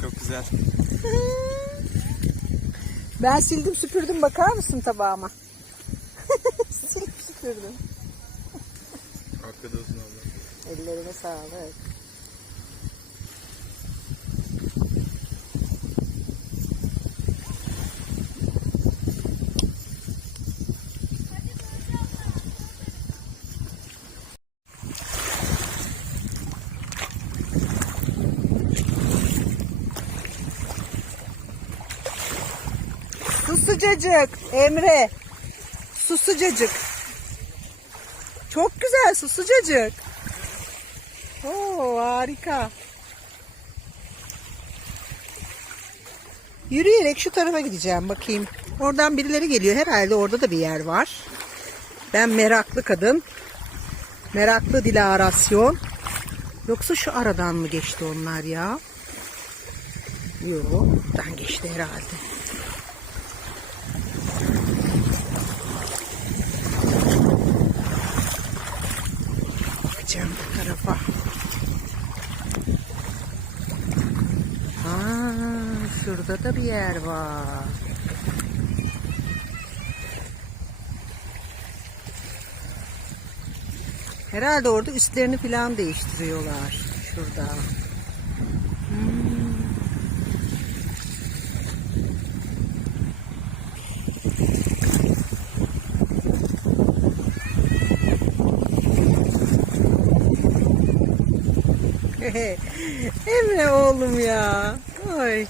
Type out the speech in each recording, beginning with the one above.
Çok güzel. Ben sildim süpürdüm bakar mısın tabağıma? Silip süpürdüm. Afiyet olsun abla. Ellerine sağlık. Su sıcacık Emre. Su sıcacık. Çok güzel su sıcacık. Oo harika. Yürüyerek şu tarafa gideceğim bakayım. Oradan birileri geliyor. Herhalde orada da bir yer var. Ben meraklı kadın. Meraklı dilarasyon. Yoksa şu aradan mı geçti onlar ya? Yok, buradan geçti herhalde. Bakacağım bu tarafa. Aa, şurada da bir yer var. Herhalde orada üstlerini falan değiştiriyorlar. Şurada. Hmm. Emre oğlum ya. Oy.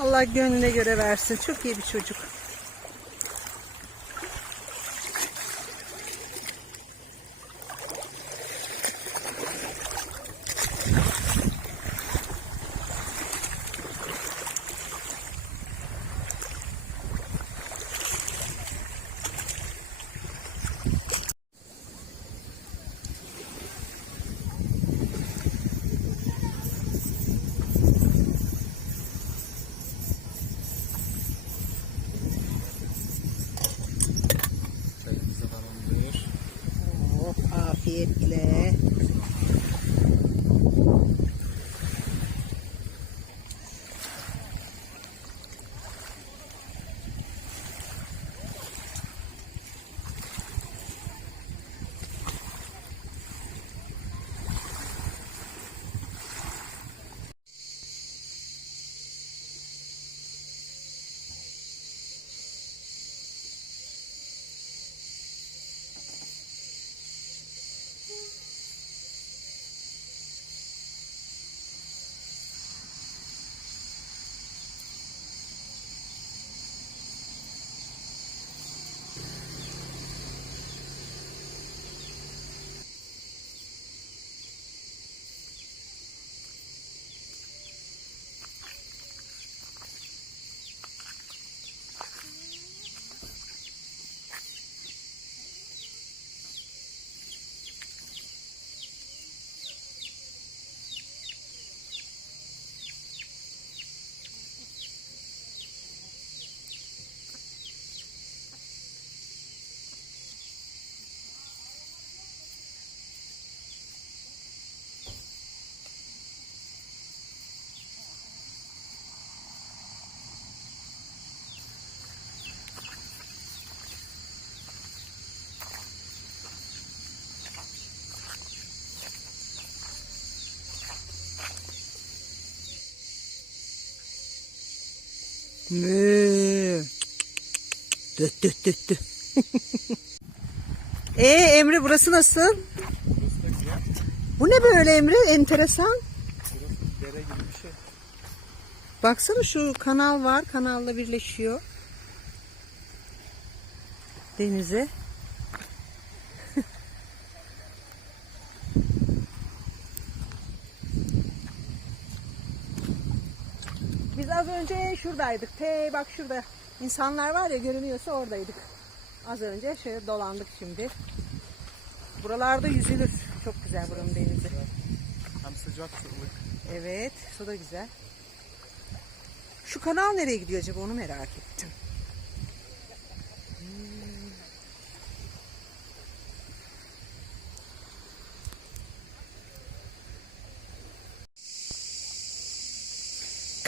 Allah gönlüne göre versin. Çok iyi bir çocuk. เพจอีและ Mü. Düt düt düt düt. Ee Emre burası nasıl? Bu ne böyle Emre? Enteresan. Dere gibi bir şey. Baksana şu kanal var. Kanalla birleşiyor. Denize. Biz az önce şuradaydık. Te bak şurada insanlar var ya görünüyorsa oradaydık. Az önce şöyle dolandık şimdi. Buralarda yüzülür. Çok güzel buranın denizi. Hem sıcak ılık. Evet, su da güzel. Şu kanal nereye gidiyor acaba onu merak ettim.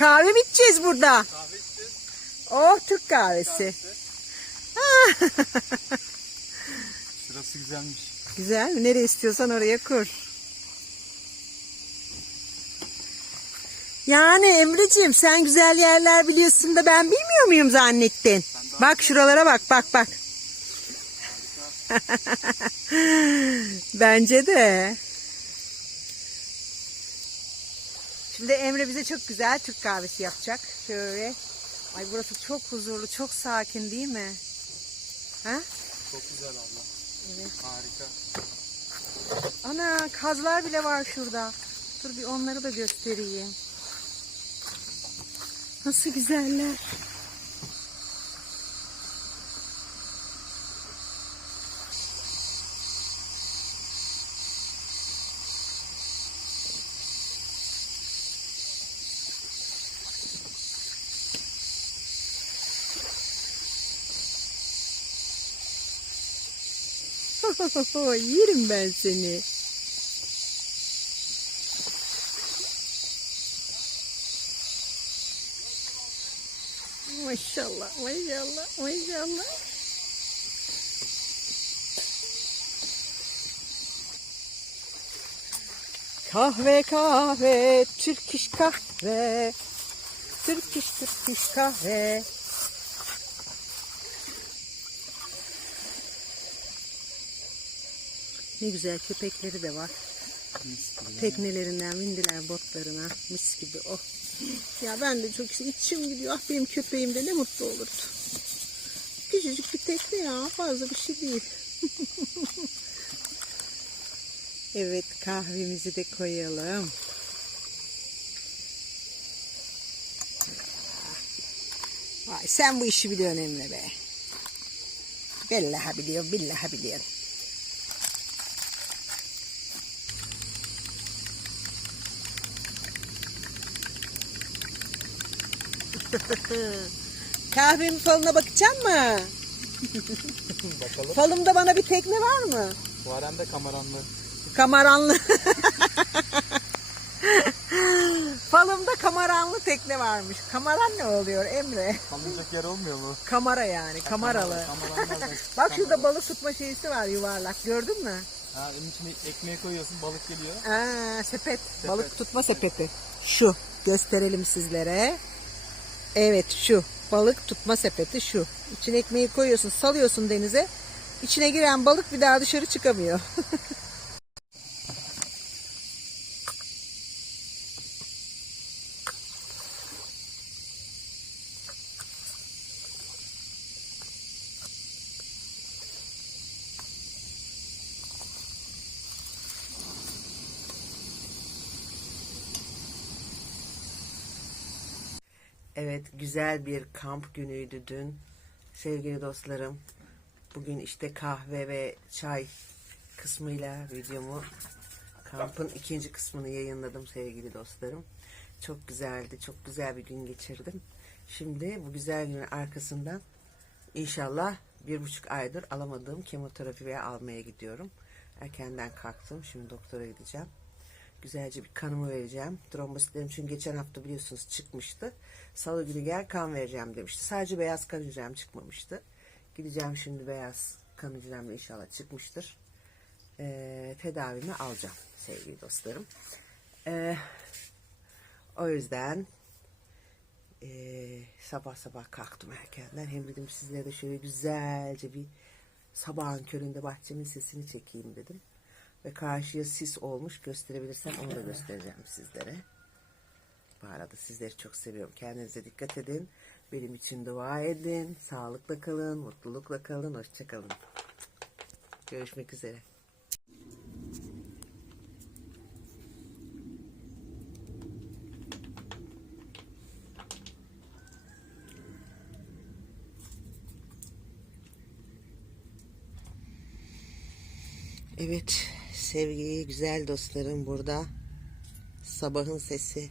Kahve mi içeceğiz burada? Kahve içeceğiz. Oh Türk kahvesi. Şurası güzelmiş. Güzel. Nereye istiyorsan oraya kur. Yani Emre'ciğim sen güzel yerler biliyorsun da ben bilmiyor muyum zannettin? Bak şuralara bak bak bak. Bence de. Şimdi Emre bize çok güzel Türk kahvesi yapacak. Şöyle. Ay burası çok huzurlu, çok sakin değil mi? Ha? Çok güzel abla. Evet. Harika. Ana kazlar bile var şurada. Dur bir onları da göstereyim. Nasıl güzeller. Yerim ben seni. Maşallah, maşallah, maşallah. Kahve kahve, Türk iş kahve. Türk iş Türk iş kahve. Ne güzel köpekleri de var. Teknelerinden bindiler botlarına. Mis gibi oh. Ya ben de çok içim gidiyor. Ah benim köpeğim de ne mutlu olurdu. Küçücük bir tekne ya. Fazla bir şey değil. evet kahvemizi de koyalım. Vay sen bu işi biliyorsun Emre be. Billahi biliyorum, billahi biliyorum. Kahvemin falına bakacak mı? Bakalım. Falımda bana bir tekne var mı? Varen de kameranlı. Kamaranlı. Falımda kamaranlı tekne varmış. Kamaran ne oluyor Emre? Kalınacak yer olmuyor mu? Kamera yani, kameralı. Bak şurada balık tutma şeysi var yuvarlak. Gördün mü? Ha, onun içine ekmeği koyuyorsun balık geliyor. Aa, sepet. Balık tutma sepeti. Şu. Gösterelim sizlere. Evet şu. Balık tutma sepeti şu. İçine ekmeği koyuyorsun, salıyorsun denize. İçine giren balık bir daha dışarı çıkamıyor. Evet, güzel bir kamp günüydü dün. Sevgili dostlarım, bugün işte kahve ve çay kısmıyla videomu, kampın ikinci kısmını yayınladım sevgili dostlarım. Çok güzeldi, çok güzel bir gün geçirdim. Şimdi bu güzel günün arkasından inşallah bir buçuk aydır alamadığım kemoterapiye almaya gidiyorum. Erkenden kalktım, şimdi doktora gideceğim güzelce bir kanımı vereceğim. Trombositlerim çünkü geçen hafta biliyorsunuz çıkmıştı. Salı günü gel kan vereceğim demişti. Sadece beyaz kan hücrem çıkmamıştı. Gideceğim şimdi beyaz kan hücremle inşallah çıkmıştır. Ee, tedavimi alacağım sevgili dostlarım. Ee, o yüzden ee, sabah sabah kalktım erkenden. Hem dedim sizlere de şöyle güzelce bir sabahın köründe bahçemin sesini çekeyim dedim. Ve karşıya sis olmuş gösterebilirsem onu da göstereceğim sizlere. Bu arada sizleri çok seviyorum. Kendinize dikkat edin. Benim için dua edin. Sağlıkla kalın, mutlulukla kalın. Hoşçakalın. Görüşmek üzere. Evet sevgili güzel dostlarım burada sabahın sesi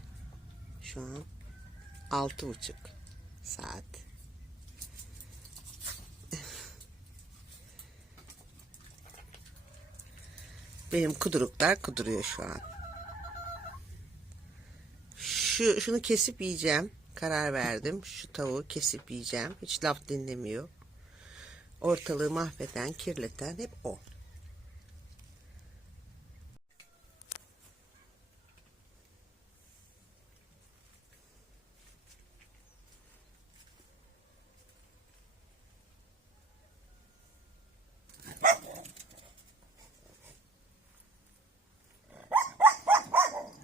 şu an altı buçuk saat. Benim kuduruklar kuduruyor şu an. Şu şunu kesip yiyeceğim. Karar verdim. Şu tavuğu kesip yiyeceğim. Hiç laf dinlemiyor. Ortalığı mahveden, kirleten hep o.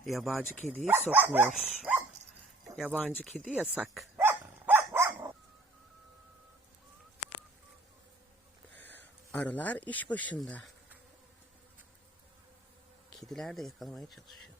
Yabancı kediyi sokmuyor. Yabancı kedi yasak. Arılar iş başında. Kediler de yakalamaya çalışıyor.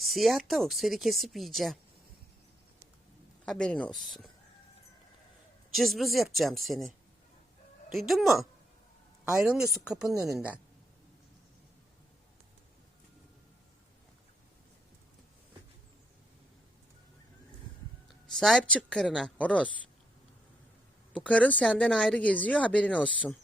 Siyah tavuk seni kesip yiyeceğim. Haberin olsun. Cızbız yapacağım seni. Duydun mu? Ayrılmıyorsun kapının önünden. Sahip çık karına horoz. Bu karın senden ayrı geziyor haberin olsun.